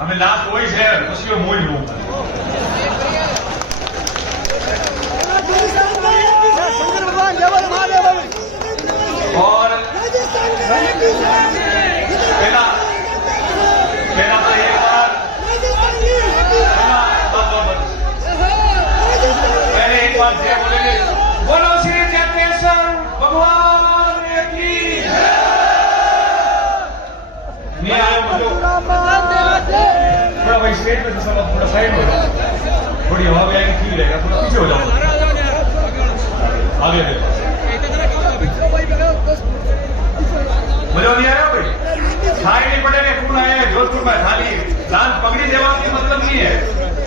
हमें लास्ट वही है उसकी मोई लूंगा। और पहला तो एक बार पहले एक बार जय बोलेंगे, बोलो श्री चेतेश्वर भगवान की। नहीं आया मुझे थोड़ा भाई स्टेज पे तो सब थोड़ा साइड हो जाओ, थोड़ी हवा भी आएगी ठीक रहेगा, थोड़ा पीछे हो जाओ, आगे देखो। मुझे नहीं आया कोई खाई नहीं पड़ेगा, कौन आए जोधपुर में खाली लाल पगड़ी देवा की मतलब नहीं है,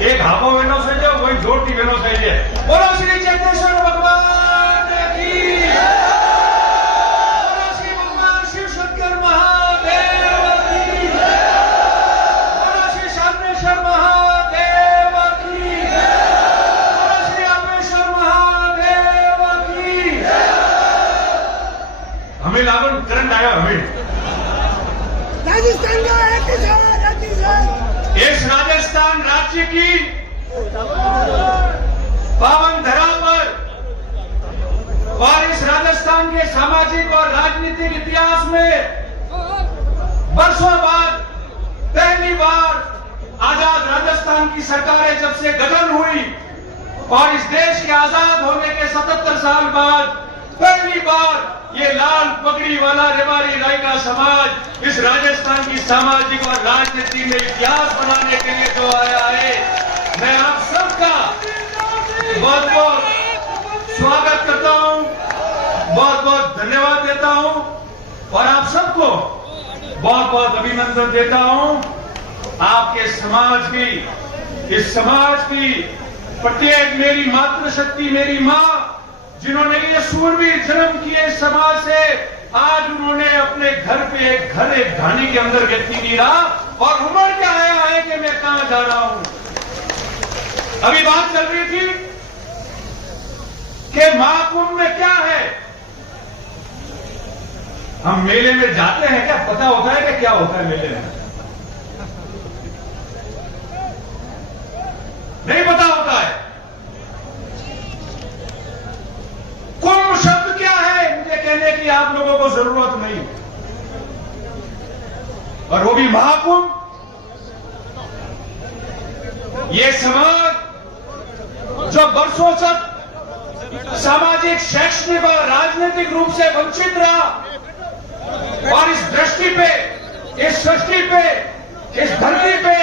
एक हाथों बहनों से जो वही जोड़ती बहनों से है। बोलो श्री चेतेश्वर भगवान की, बोलो श्री भगवान शिव शंकर महादेव की, बोलो श्री शांतेश्वर महादेव की, बोलो श्री रामेश्वर महादेव की। हमें लागू करंट आया, हमें राजस्थान का इस राजस्थान राज्य की पावन धरा पर और इस राजस्थान के सामाजिक और राजनीतिक इतिहास में वर्षों बाद पहली बार आजाद राजस्थान की सरकारें जब से गठन हुई और इस देश के आजाद होने के 77 साल बाद पहली बार ये लाल पगड़ी वाला रेवाड़ी राय का समाज इस राजस्थान की सामाजिक और राजनीति में इतिहास बनाने के लिए जो आया है, मैं आप सबका बहुत बहुत स्वागत करता हूं, बहुत बहुत धन्यवाद देता हूं और आप सबको बहुत बहुत अभिनंदन देता हूं। आपके समाज की, इस समाज की प्रत्येक मेरी मातृशक्ति, मेरी मां जिन्होंने ये सूरवीर जन्म किए समाज से, आज उन्होंने अपने घर पे एक घानी के अंदर व्यक्ति गिरा और उम्र क्या आया है कि मैं कहां जा रहा हूं। अभी बात चल रही थी कि महाकुंभ में क्या है, हम मेले में जाते हैं क्या पता होता है कि क्या होता है मेले में? नहीं पता होता है। कुंभ शब्द क्या है मुझे कहने की आप लोगों को जरूरत नहीं, और वो भी महाकुंभ। ये समाज जो वर्षों तक सामाजिक, शैक्षणिक और राजनीतिक रूप से वंचित रहा और इस दृष्टि पे, इस सृष्टि पे, इस धरती पे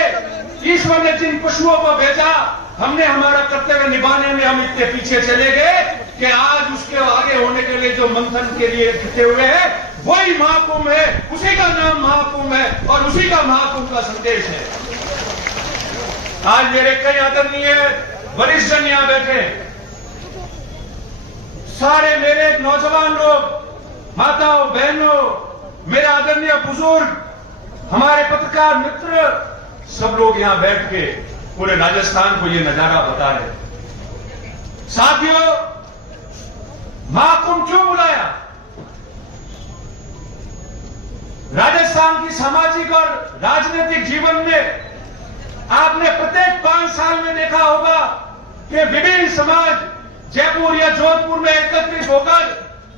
ईश्वर ने जिन पशुओं को भेजा, हमने हमारा कर्तव्य निभाने में हम इतने पीछे चले गए कि आज उसके आगे होने के लिए जो मंथन के लिए इकट्ठे हुए हैं वही महाकुंभ है, उसी का नाम महाकुंभ है और उसी का महाकुंभ का संदेश है। आज मेरे कई आदरणीय वरिष्ठ जन यहां बैठे, सारे मेरे नौजवान लोग, माताओं बहनों, मेरे आदरणीय बुजुर्ग, हमारे पत्रकार मित्र, सब लोग यहां बैठ के पूरे राजस्थान को ये नजारा बता रहे। साथियों, महाकुंभ क्यों बुलाया? राजस्थान की सामाजिक और राजनीतिक जीवन में आपने प्रत्येक 5 साल में देखा होगा कि विभिन्न समाज जयपुर या जोधपुर में एकत्रित होकर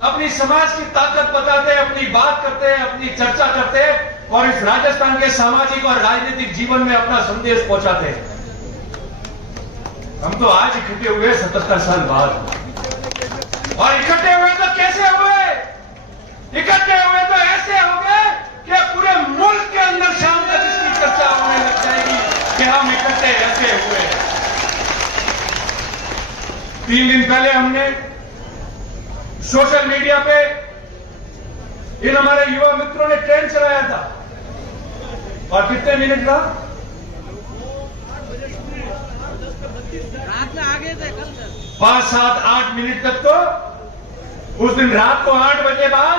अपनी समाज की ताकत बताते हैं, अपनी बात करते हैं, अपनी चर्चा करते हैं और इस राजस्थान के सामाजिक और राजनीतिक जीवन में अपना संदेश पहुंचाते हैं। हम तो आज इकट्ठे हुए 77 साल बाद, और इकट्ठे हुए तो कैसे हुए? इकट्ठे हुए तो ऐसे हो गए कि पूरे मुल्क के अंदर शाम तक इसकी चर्चा होने लग जाएगी कि हम इकट्ठे ऐसे हुए। 3 दिन पहले हमने सोशल मीडिया पे इन हमारे युवा मित्रों ने ट्रेन चलाया था और कितने मिनट का? रात में आगे थे कल 5, 7, 8 मिनट तक तो उस दिन रात को 8 बजे बाद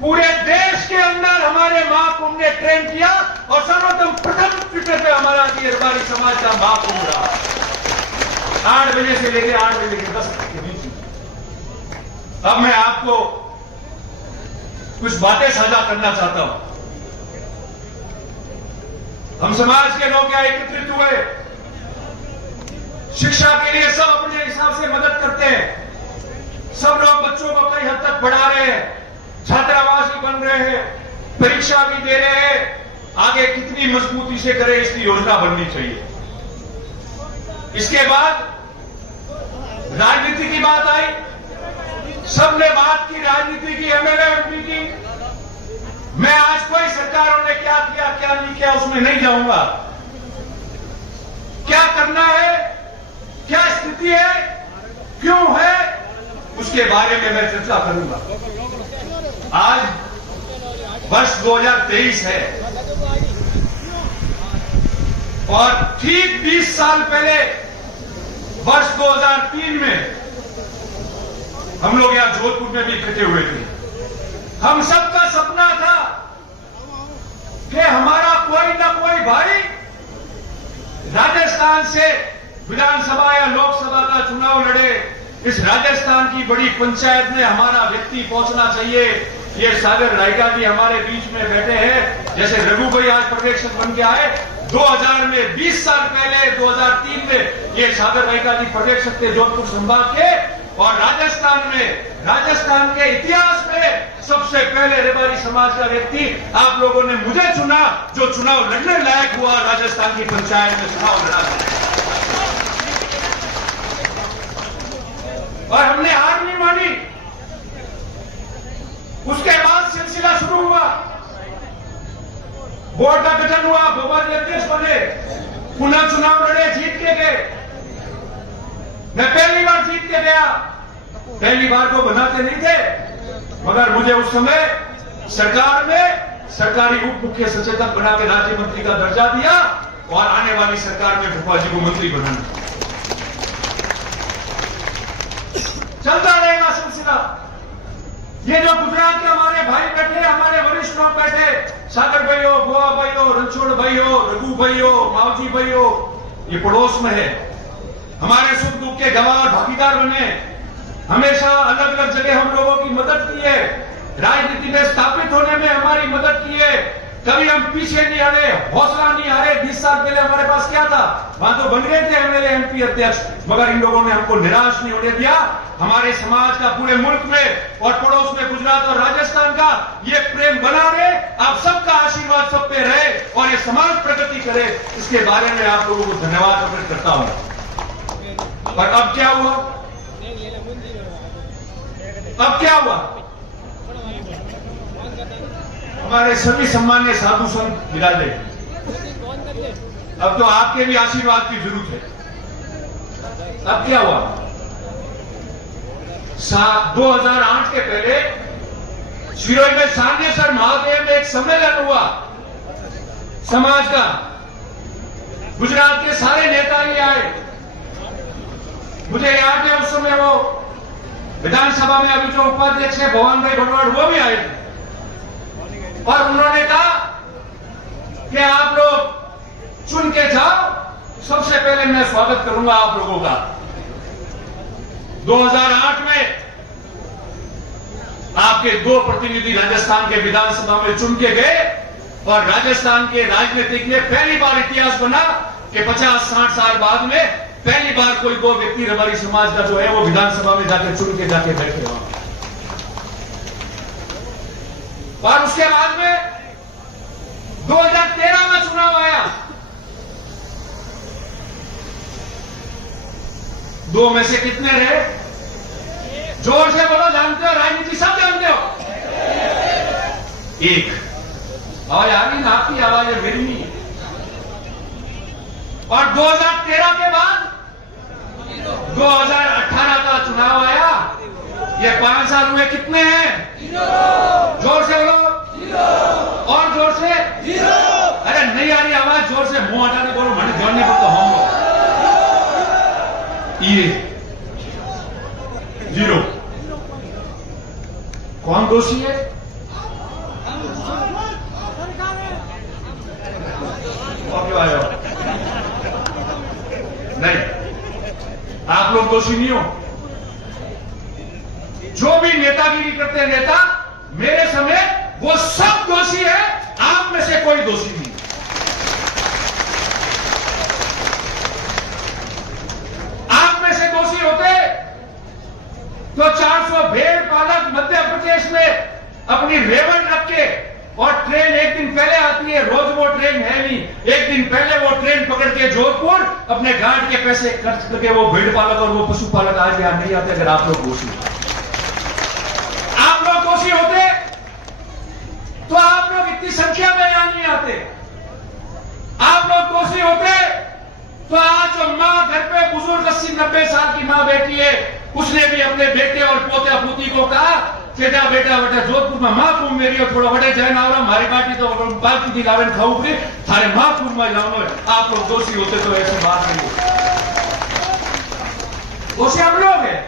पूरे देश के अंदर हमारे महाकुंभ ने ट्रेन किया और सर्वप्रथम प्रथम ट्विटर पे हमारा रेवाड़ी समाज का महाकुंभ रहा। 8 बजे से लेकर 8 बजे के 10 तक के बीच। अब मैं आपको कुछ बातें साझा करना चाहता हूं। हम समाज के लोग यहाँ एकत्रित हुए, शिक्षा के लिए सब अपने हिसाब से मदद करते हैं। सब लोग बच्चों को कई हद तक पढ़ा रहे हैं, छात्रावास भी बन रहे हैं, परीक्षा भी दे रहे हैं। आगे कितनी मजबूती से करें, इसकी योजना बननी चाहिए। इसके बाद राजनीति की बात आई, सबने बात की राजनीति की, एमएलए एमपी की। मैं आज कोई सरकारों ने क्या किया क्या नहीं किया उसमें नहीं जाऊंगा। क्या करना है, क्या स्थिति है, क्यों है, उसके बारे में मैं चर्चा करूंगा। आज वर्ष 2023 है और ठीक 20 साल पहले वर्ष 2003 में हम लोग यहां जोधपुर में भी इकट्ठे हुए थे। हम सबका सपना था कि हमारा कोई ना कोई भाई राजस्थान से विधानसभा या लोकसभा का चुनाव लड़े। इस राजस्थान की बड़ी पंचायत में हमारा व्यक्ति पहुंचना चाहिए। ये सागर रायका जी हमारे बीच में बैठे हैं, जैसे रघु भाई आज पर्यवेक्षक बन के आए। 2000 में 20 साल पहले 2003 में ये सागर रायका जी पर्यवेक्षक थे जोधपुर संभाग के। और राजस्थान के इतिहास में सबसे पहले रेबारी समाज का व्यक्ति आप लोगों ने मुझे चुना, जो चुनाव लड़ने लायक हुआ, राजस्थान की पंचायत में चुनाव लड़ा। और हमने हार नहीं मानी। उसके बाद सिलसिला शुरू हुआ, बोर्ड का गठन हुआ, भोपाल अध्यक्ष बने, पुनः चुनाव लड़े, जीत के गए। मैं पहली बार जीत के गया। पहली बार को बनाते नहीं थे, मगर मुझे उस समय सरकार में सरकारी उप मुख्य सचेतक बना के राज्य मंत्री का दर्जा दिया और आने वाली सरकार में भोपाल जी को मंत्री बनाना। चलता रहेगा सिलसिला। ये जो गुजरात के हमारे भाई बैठे, हमारे वरिष्ठ लोग बैठे, सागर भाई हो, गोवा भाई हो, रणछोड़ भाई हो, रघु भाई हो, मावजी भाई हो, ये पड़ोस में है। हमारे सुख दुख के गवाह और भागीदार बने। हमेशा अलग अलग जगह हम लोगों की मदद की है, राजनीति में स्थापित होने में हमारी मदद की है। कभी हम पीछे नहीं हटे, हौसला नहीं हारे। 20 साल पहले हमारे पास क्या था, वहां तो बन गए थे एमएलए एमपी अध्यक्ष, मगर इन लोगों ने हमको निराश नहीं होने दिया। हमारे समाज का पूरे मुल्क में और पड़ोस में गुजरात और राजस्थान का ये प्रेम बना रहे। आप सबका आशीर्वाद सब पे रहे और ये समाज प्रगति करे, इसके बारे में आप लोगों को धन्यवाद अर्पित करता हूं। और अब क्या हुआ, अब क्या हुआ, हमारे सभी सम्मान्य साधु संत विराजे। अब तो आपके भी आशीर्वाद की जरूरत है। अब क्या हुआ, 2008 के पहले शिरोई में सांगेश्वर महादेव में एक सम्मेलन हुआ समाज का। गुजरात के सारे नेता ही आए। मुझे याद है उस समय वो विधानसभा में अभी जो उपाध्यक्ष है भगवान भाई भटवाड़, वो भी आए थे और उन्होंने कहा कि आप लोग चुन के जाओ, सबसे पहले मैं स्वागत करूंगा आप लोगों का। 2008 में आपके 2 प्रतिनिधि राजस्थान के विधानसभा में चुन के गए और राजस्थान के राजनीतिक में पहली बार इतिहास बना कि 50-60 साल बाद में पहली बार कोई 2 व्यक्ति रबारी समाज का जो है वो विधानसभा में जाके चुन के जाके बैठे वहां। और उसके बाद में 2013 में चुनाव आया। 2 में से कितने रहे, जोर से बोलो, जानते हो, राजनीति सब जानते हो। 1 आवाज आ रही ना, आपकी आवाज है, मेरी नहीं। और 2013 के बाद 2018 का चुनाव आया। ये 5 साल हुए, कितने हैं, 0। जोर से बोलो, 0। और जोर से, 0। अरे नहीं आ रही आवाज, जोर से, मुंह हटाने बोलो, मैंने ध्यान नहीं पड़ता हम ये 0। कौन दोषी है, नहीं, आप लोग दोषी नहीं हो। जो भी नेतागिरी करते हैं नेता, मेरे समय वो सब दोषी है, आप में से कोई दोषी नहीं। एक दिन पहले वो ट्रेन पकड़ के जोधपुर अपने गांड के पैसे खर्च करके वो भेड़ पालक और वो पशुपालक आज यहां नहीं आते अगर आप लोग दोषी होते तो आप लोग इतनी संख्या में यहां नहीं आते। आप लोग दोषी होते तो आज जो मां घर पे बुजुर्ग 80-90 साल की मां बैठी है उसने भी अपने बेटे और पोते पोती को कहा बेटा बेटा बेटा जोधपुर में मां कुंभ मेरी थोड़ा बड़े जय ना मारी बाटी तो बाकी दिलावन खाऊ पड़ी थारे मां कुंभ में जाओ। आप लोग दोषी होते तो ऐसी बात नहीं होती। दोषी हम लोग हैं,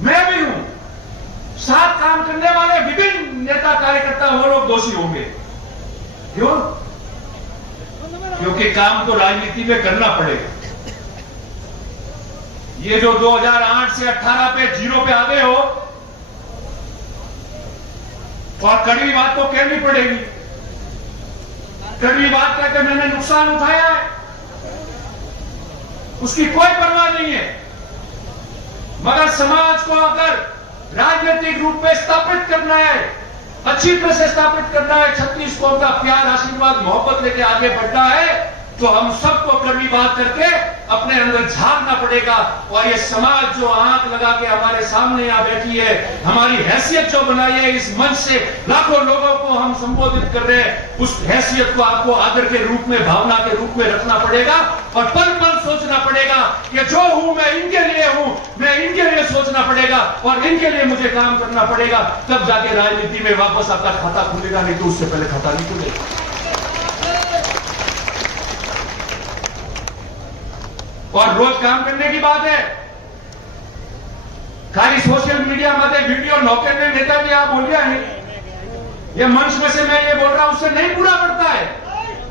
मैं भी हूं, साथ काम करने वाले विभिन्न नेता कार्यकर्ता वो लोग दोषी होंगे। क्यों? क्योंकि काम तो राजनीति में करना पड़ेगा। ये जो 2008 से 18 पे जीरो पे आ गए हो और कड़वी बात तो कहनी पड़ेगी। कड़वी बात कहकर मैंने नुकसान उठाया है, उसकी कोई परवाह नहीं है। मगर समाज को अगर राजनीतिक रूप में स्थापित करना है, अच्छी तरह से स्थापित करना है, 36 कौम का प्यार आशीर्वाद मोहब्बत लेके आगे बढ़ना है तो हम सबको कड़वी बात करके अपने अंदर झांकना पड़ेगा। और ये समाज जो आंख लगा के हमारे सामने यहां बैठी है, हमारी हैसियत जो बनाई है, इस मंच से लाखों लोगों को हम संबोधित कर रहे हैं, उस हैसियत को आपको आदर के रूप में, भावना के रूप में रखना पड़ेगा और पल पल सोचना पड़ेगा कि जो हूं मैं इनके लिए हूं, मैं इनके लिए सोचना पड़ेगा और इनके लिए मुझे काम करना पड़ेगा। तब जाके राजनीति में वापस आपका खाता खुलेगा, नहीं तो उससे पहले खाता नहीं खुलेगा। और रोज काम करने की बात है, खाली सोशल मीडिया में वीडियो नौकर ने नेता जी आप बोलिए नहीं, ये मंच में से मैं ये बोल रहा हूं उससे नहीं पूरा पड़ता है।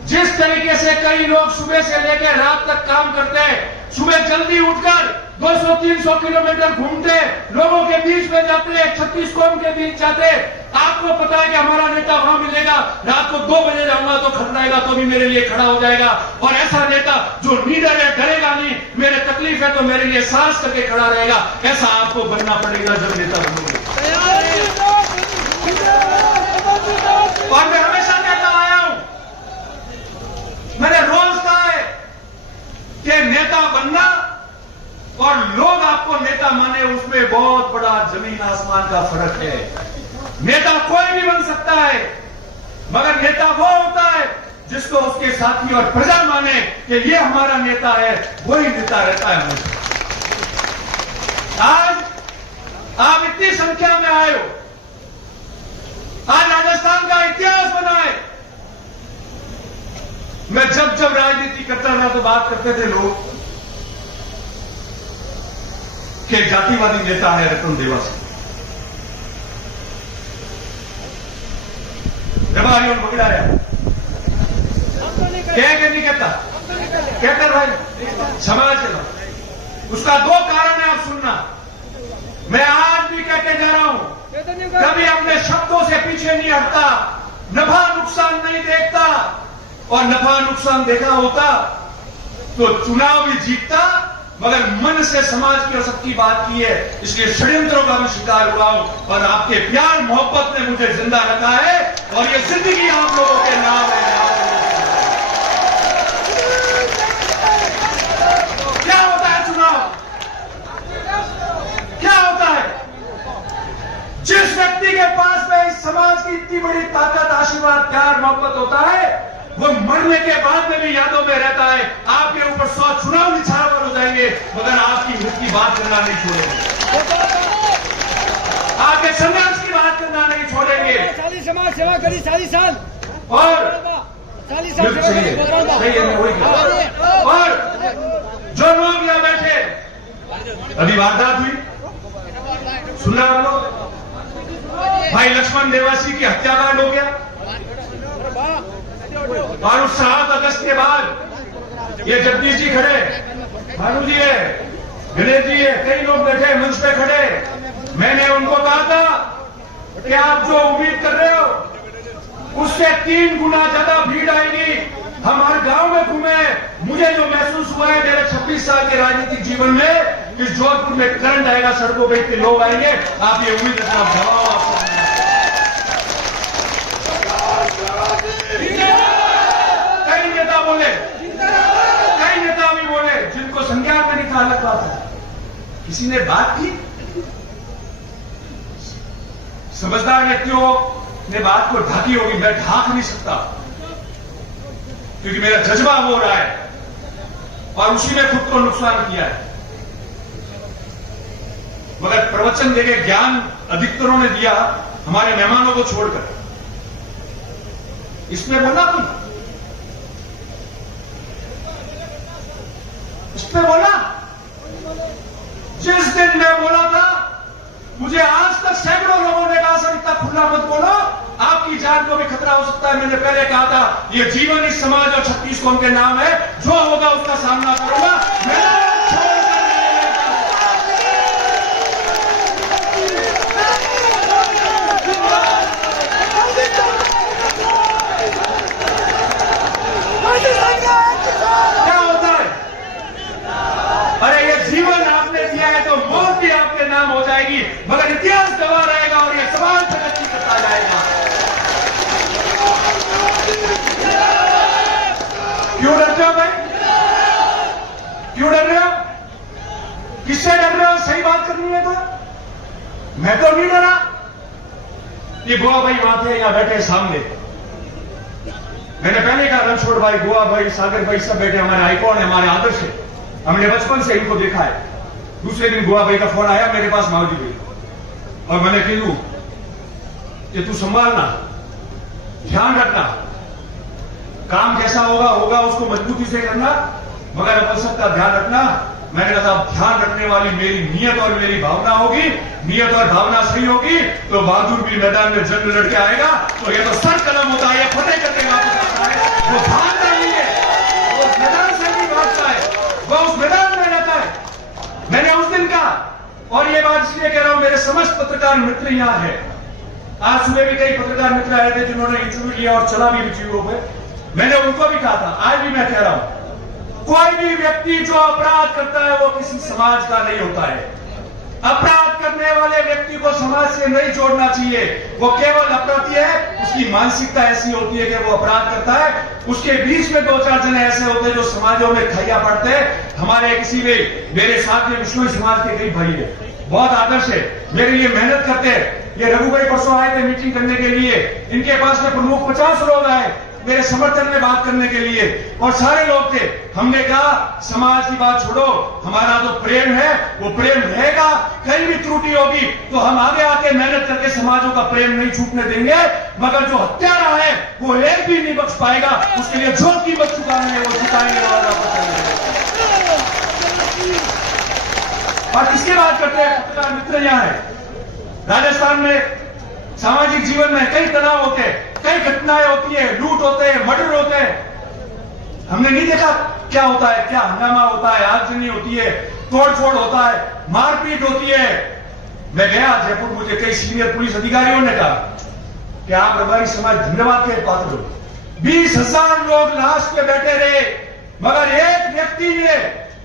जिस तरीके से कई लोग सुबह से लेकर रात तक काम करते हैं, सुबह जल्दी उठकर 200-300 किलोमीटर घूमते, लोगों के बीच में जाते, 36 कौम के बीच जाते। आपको पता है कि हमारा नेता वहां मिलेगा, रात को 2 बजे जाऊंगा तो खतराएगा तो भी मेरे लिए खड़ा हो जाएगा। और ऐसा नेता जो लीडर है, डरेगा नहीं, मेरे तकलीफ है तो मेरे लिए सांस करके खड़ा रहेगा, ऐसा आपको बनना पड़ेगा जब नेता बनोगे। और मैं हमेशा कहता आया हूं, मैंने रोज कहा है कि नेता बनना और लोग आपको नेता माने, उसमें बहुत बड़ा जमीन आसमान का फर्क है। नेता कोई भी बन सकता है, मगर नेता वो होता है जिसको उसके साथी और प्रजा माने कि ये हमारा नेता है, वही नेता रहता है हमेशा। आज आप इतनी संख्या में आए हो, आज राजस्थान का इतिहास बना है। मैं जब राजनीति करता था तो बात करते थे लोग कि जातिवादी नेता है रतन देवा सिंह, बगड़ाया क्या नहीं कहता, कहता भाई समाज के उसका 2 कारण है, आप सुनना। मैं आज भी कहते जा रहा हूं, कभी अपने शब्दों से पीछे नहीं हटता, नफा नुकसान नहीं देखता, और नफा नुकसान देखा होता तो चुनाव भी जीतता, मगर मन से समाज की और सबकी बात की है, इसलिए षड्यंत्रों का भी शिकार हुआ हूं। और आपके प्यार मोहब्बत ने मुझे जिंदा रखा है और ये जिंदगी आप लोगों के नाम है। क्या होता है चुनाव, क्या होता है? जिस व्यक्ति के पास में इस समाज की इतनी बड़ी ताकत, आशीर्वाद, प्यार मोहब्बत होता है, वो मरने के बाद में भी यादों में रहता है। आपके ऊपर 100 चुनाव निछावर हो जाएंगे, मगर आपकी मृत्यु की बात करना नहीं छोड़ेंगे, आपके संघर्ष की बात करना नहीं छोड़ेंगे। 40 समाज सेवा करी 40 साल और 40 साल सेवा सही है, मैं वही कह रहा हूं। और जो लोग यहां बैठे, अभी वारदात हुई, सुना हम लोग, भाई लक्ष्मण देवासी की हत्याकांड हो गया और उस 7 अगस्त के बाद ये जगदीश जी खड़े, भानु जी है, गणेश जी है, कई लोग बैठे मंच पे खड़े। मैंने उनको कहा था कि आप जो उम्मीद कर रहे हो उससे 3 गुना ज्यादा भीड़ आएगी। हम हर गांव में घूमे, मुझे जो महसूस हुआ है मेरे 26 साल के राजनीतिक जीवन में कि जोधपुर में करंट आएगा, सड़कों पे इतने लोग आएंगे, आप ये उम्मीद रखना। कई नेता बोले, कई नेता भी बोले, जिनको संज्ञान में नहीं था, अलग बात है। किसी ने बात की? समझदार व्यक्तियों ने बात को ढाकी होगी, मैं ढाक नहीं सकता क्योंकि मेरा जज्बा हो रहा है और उसी में खुद को नुकसान किया है। मगर प्रवचन देके ज्ञान अधिकतरों ने दिया, हमारे मेहमानों को छोड़कर। इसमें बोला कोई? इसमें बोला? जिस दिन मैं बोला था, मुझे आज तक सैकड़ों लोगों ने कहा सर इतना खुला मत बोलो, आपकी जान को भी खतरा हो सकता है। मैंने पहले कहा था, ये जीवन इस समाज और 36 कौम के नाम है, जो होगा उसका सामना करूंगा। क्या होता है? अरे ये जीवन आपने दिया है तो मौत भी आपके नाम हो जाएगी, मगर इतिहास गवाह रहेगा और ये समाज प्रगति करता जाएगा। क्यों डरते हो भाई? क्यों डर रहे हो? किससे डर रहे हो? सही बात करनी है तो मैं तो नहीं डरा। ये गोवा भाई वहां थे, यहां बैठे सामने। मैंने पहले कहा रणछोड़ भाई, गोवा भाई, सागर भाई सब बैठे हमारे आइकॉन है, हमारे आदर्श है, हमने बचपन से इनको देखा है। दूसरे दिन गोवा भाई का फोन आया मेरे पास, मावजी भाई, और मैंने कही कि तू संभालना, ध्यान रखना, काम कैसा होगा उसको मजबूती से करना, मगर अवसर का ध्यान रखना। मैंने कहा ध्यान रखने वाली मेरी नियत और मेरी भावना होगी, नियत और भावना सही होगी तो बहादुर भी मैदान में जंग लड़के आएगा। तो ये तो सर कलम होता है, फतेह करके वापस आता है, वो भागता नहीं है, वो मैदान से नहीं भागता है, वो उस मैदान में रहता है। मैंने उस दिन कहा, और ये बात इसलिए कह रहा हूं, मेरे समस्त पत्रकार मित्र यहां है। आज सुबह भी कई पत्रकार मित्र आए थे जिन्होंने इंटरव्यू लिया और चला भी वीडियो पे। मैंने उनको भी कहा था, आज भी मैं कह रहा हूं, कोई भी व्यक्ति जो अपराध करता है वो किसी समाज का नहीं होता है। अपराध करने वाले व्यक्ति को समाज से नहीं जोड़ना चाहिए, वो केवल अपराधी है, उसकी मानसिकता ऐसी होती है कि वो अपराध करता है। उसके बीच में 2-4 जने ऐसे होते हैं जो समाजों में खैया पड़ते हैं। हमारे किसी भी मेरे साथ में विष्णु समाज के कई भाई है, बहुत आदर्श है, मेरे लिए मेहनत करते हैं। ये रघु भाई परसों आए थे मीटिंग करने के लिए, इनके पास में प्रमुख 50 लोग आए मेरे समर्थन में बात करने के लिए, और सारे लोग थे। हमने कहा समाज की बात छोड़ो, हमारा तो प्रेम है, वो प्रेम रहेगा। कहीं भी त्रुटि होगी तो हम आगे आके मेहनत करके समाजों का प्रेम नहीं छूटने देंगे, मगर जो हत्यारा है वो एक भी नहीं बख्श पाएगा। उसके लिए जो कीमत चुकानी है वो चुकाएंगे और किसकी बात करते हैं? पत्रकार मित्र यहाँ है। राजस्थान में सामाजिक जीवन में कई तनाव होते हैं, कई घटनाएं होती है, लूट होते हैं, मर्डर होते हैं। हमने नहीं देखा क्या होता है, क्या हंगामा होता है, आगजनी होती है, तोड़फोड़ होता है, मारपीट होती है। मैं गया जयपुर, मुझे कई सीनियर पुलिस अधिकारियों ने कहा कि आप हमारी समाज धन्यवाद के पात्र हो। 20,000 लोग लाश पे बैठे रहे, मगर एक व्यक्ति ने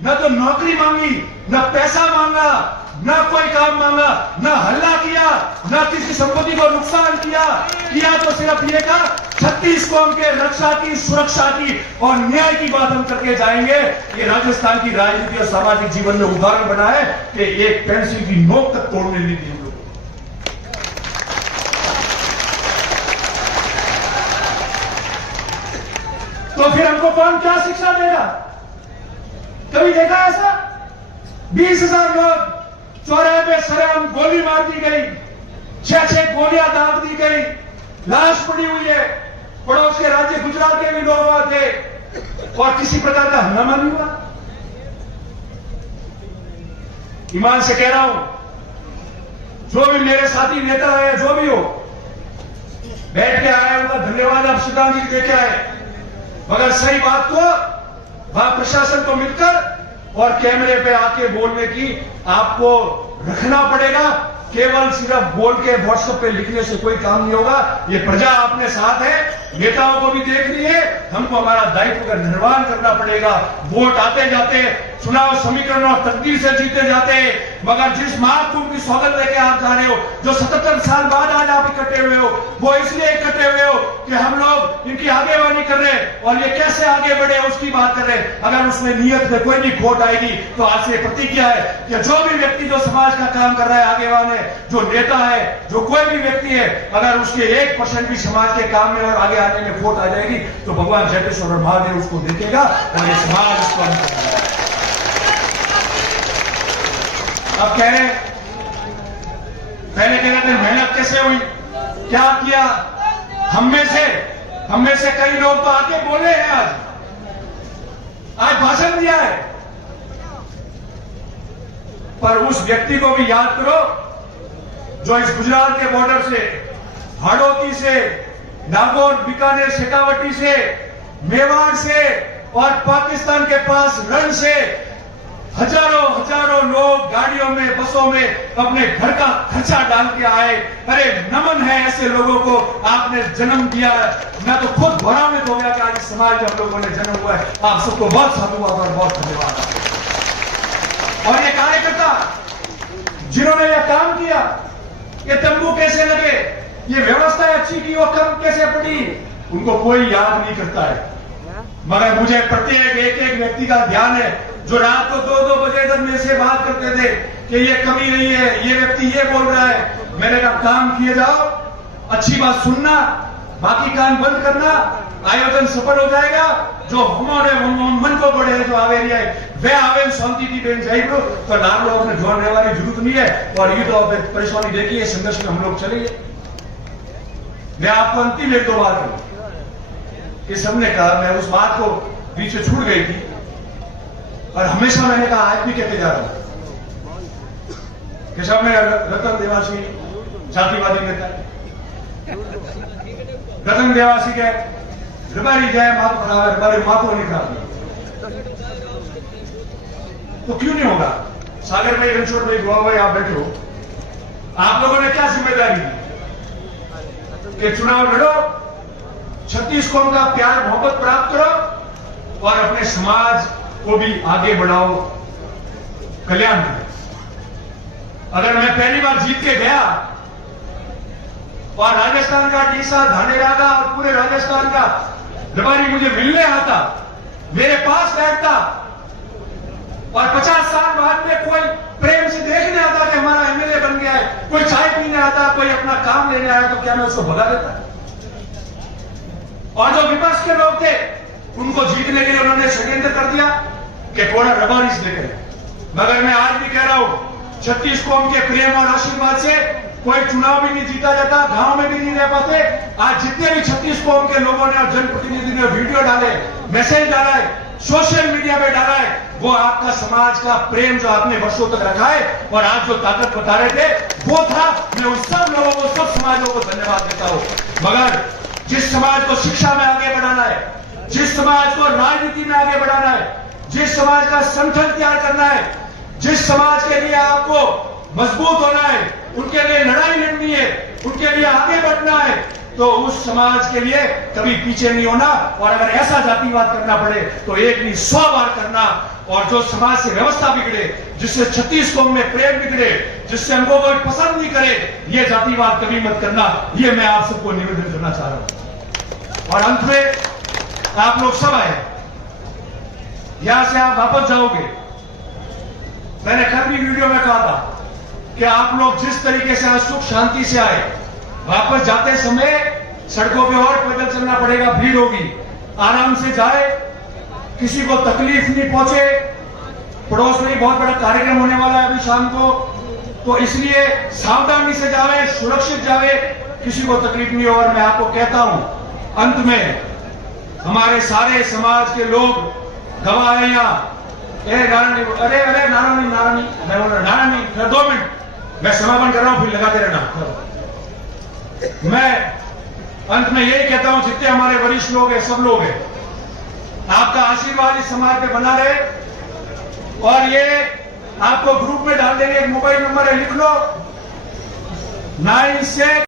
न तो नौकरी मांगी, न पैसा मांगा, न कोई काम मांगा, न हल्ला किया, न किसी संपत्ति को नुकसान किया तो सिर्फ ये कहा 36 कौम के रक्षा की, सुरक्षा की और न्याय की बात हम करके जाएंगे। ये राजस्थान की राजनीति और सामाजिक जीवन में उदाहरण बना है कि एक पेंसिल की नोक तक तोड़ने नहीं दी हम लोग। तो फिर हमको कौन क्या शिक्षा देगा? कभी देखा ऐसा? 20,000 लोग चौराहे पे सरेआम गोली मार दी गई, 6-6 गोलियां दाग दी गई, लाश पड़ी हुई है। पड़ोस के राज्य गुजरात के भी लोग वहां थे और किसी प्रकार का हंगामा नहीं हुआ। ईमान से कह रहा हूं, जो भी मेरे साथी नेता है, जो भी हो, बैठ के आए उनका धन्यवाद, आप श्रद्धांजलि देके आए, मगर सही बात को वहां प्रशासन को मिलकर और कैमरे पे आके बोलने की आपको रखना पड़ेगा। केवल सिर्फ बोल के व्हाट्सएप पे लिखने से कोई काम नहीं होगा। ये प्रजा अपने साथ है, नेताओं को भी देख रही है, हमको हमारा दायित्व का निर्वहन करना पड़ेगा। वोट आते जाते चुनाव समीकरण और तकदीर से जीते जाते हैं, मगर जिस महाकुंभ की सौगंध लेके आप जा रहे हो, जो 77 साल बाद आज आप इकट्ठे हुए हो, वो इसलिए इकट्ठे हुए हो कि हम लोग इनकी आगेवानी कर रहे हैं और ये कैसे आगे बढ़े उसकी बात कर रहे हैं। अगर उसमें नियत में कोई भी खोट आएगी तो आज से प्रतिज्ञा है कि जो भी व्यक्ति जो समाज का काम कर रहा है, आगेवान है, जो नेता है, जो कोई भी व्यक्ति है, अगर उसके 1% भी समाज के काम में और आगे आने में खोट आ जाएगी तो भगवान जटेश्वर और महादेव उसको देखेगा और ये समाज उसको अनुसरण। अब कह रहे, पहले कह रहे थे मेहनत कैसे हुई, क्या किया, हम में से कई लोग तो आके बोले हैं, आज भाषण दिया है, पर उस व्यक्ति को भी याद करो जो इस गुजरात के बॉर्डर से, हाड़ौती से, नागौर, बीकानेर, शेखावटी से, मेवाड़ से और पाकिस्तान के पास रण से हजारों लोग गाड़ियों में, बसों में अपने घर का खर्चा डाल के आए। अरे नमन है ऐसे लोगों को, आपने जन्म दिया। मैं तो खुद गौरवान्वित हो गया कि आज इस समाज में हम लोगों ने जन्म हुआ है। आप सबको बहुत साधुवाद और बहुत धन्यवाद। और ये कार्यकर्ता जिन्होंने यह काम किया, ये तंबू कैसे लगे, ये व्यवस्था अच्छी की, वो कम कैसे पड़ी, उनको कोई याद नहीं करता है। मगर मुझे प्रत्येक एक व्यक्ति का ध्यान है जो रात को 2-2 बजे तक मेरे से बात करते थे कि ये कमी नहीं है, ये व्यक्ति ये बोल रहा है। मैंने कहा काम किए जाओ, अच्छी बात सुनना, बाकी कान बंद करना, आयोजन सफल हो जाएगा। जो हमारे मन को बढ़े जो आवे रही है वे आवे शांति की बेन जाएगी, तो नाम लोग ने जोड़ने वाली जरूरत नहीं है। और ये तो परेशानी देखिए, संघर्ष में हम लोग चलेंगे। मैं आपको अंतिम 1-2 बात करूं कि सबने कहा, मैं उस बात को बीच से छूट गई थी और हमेशा मैंने कहा, आज भी कहते जा रहा हूं कि सब में रतन देवासी जातिवादी नेता, रतन देवासी के रबारी जय मात पढ़ा, रबारी माँ को नहीं खा, तो क्यों नहीं होगा। सागर भाई, रणछोड़ भाई, गोवा भाई, आप बैठे हो, आप लोगों ने क्या जिम्मेदारी दी कि चुनाव लड़ो, 36 कौम का प्यार मोहब्बत प्राप्त करो और अपने समाज को भी आगे बढ़ाओ, कल्याण करो। अगर मैं पहली बार जीत के गया और राजस्थान का डीसा, धानेरा का और पूरे राजस्थान का रबारी मुझे मिलने आता, मेरे पास बैठता और 50 साल बाद में कोई प्रेम से देखने आता कि हमारा एमएलए बन गया है, कोई चाय पीने आता, कोई अपना काम लेने आया, तो क्या मैं उसको भगा देता। और जो विपक्ष के लोग थे उनको जीतने के लिए उन्होंने षड्यंत्र कर दिया कि कोड़ा रबारी से लेकर। मगर मैं आज भी कह रहा हूं, 36 कौम के प्रेम और आशीर्वाद से कोई चुनाव भी नहीं जीता जाता, गांव में भी नहीं रह पाते। आज जितने भी 36 कौम के लोगों ने और जनप्रतिनिधि ने वीडियो डाले, मैसेज डाला है, सोशल मीडिया पे डाला है, वो आपका समाज का प्रेम जो आपने वर्षों तक रखा है और आज जो ताकत बता रहे थे वो था। मैं उन सब लोगों को, सब समाजों को धन्यवाद देता हूं। मगर जिस समाज को शिक्षा में आगे बढ़ाना है, जिस समाज को राजनीति में आगे बढ़ाना है, जिस समाज का संगठन तैयार करना है, जिस समाज के लिए आपको मजबूत होना है, उनके लिए लड़ाई लड़नी है, उनके लिए आगे बढ़ना है, तो उस समाज के लिए कभी पीछे नहीं होना। और अगर ऐसा जातिवाद करना पड़े तो एक नहीं 100 बार करना। और जो समाज से व्यवस्था बिगड़े, जिससे 36 कौम में प्रेम बिगड़े, जिससे हमको कोई पसंद नहीं करे, ये जातिवाद कभी मत करना। ये मैं आप सबको निवेदन करना चाह रहा हूं। और अंत में आप लोग सब आए, यहां से आप वापस जाओगे, मैंने कल भी वीडियो में कहा था कि आप लोग जिस तरीके से सुख शांति से आए, वापस जाते समय सड़कों पे और पैदल चलना पड़ेगा, भीड़ होगी, आराम से जाए, किसी को तकलीफ नहीं पहुंचे। पड़ोस में बहुत बड़ा कार्यक्रम होने वाला है अभी शाम को, तो इसलिए सावधानी से जावे, सुरक्षित जावे, किसी को तकलीफ नहीं हो। और मैं आपको कहता हूं, अंत में हमारे सारे समाज के लोग गवाह है यहाँ। अरे नारायणी, मैं बोल रहा नारायणी, 2 मिनट मैं समापन कर रहा हूं, फिर लगाते रहना। मैं अंत में यही कहता हूं, जितने हमारे वरिष्ठ लोग हैं, सब लोग हैं, आपका आशीर्वाद इस समाज पे बना रहे। और ये आपको ग्रुप में डाल देंगे, एक मोबाइल नंबर है, लिख लो, 96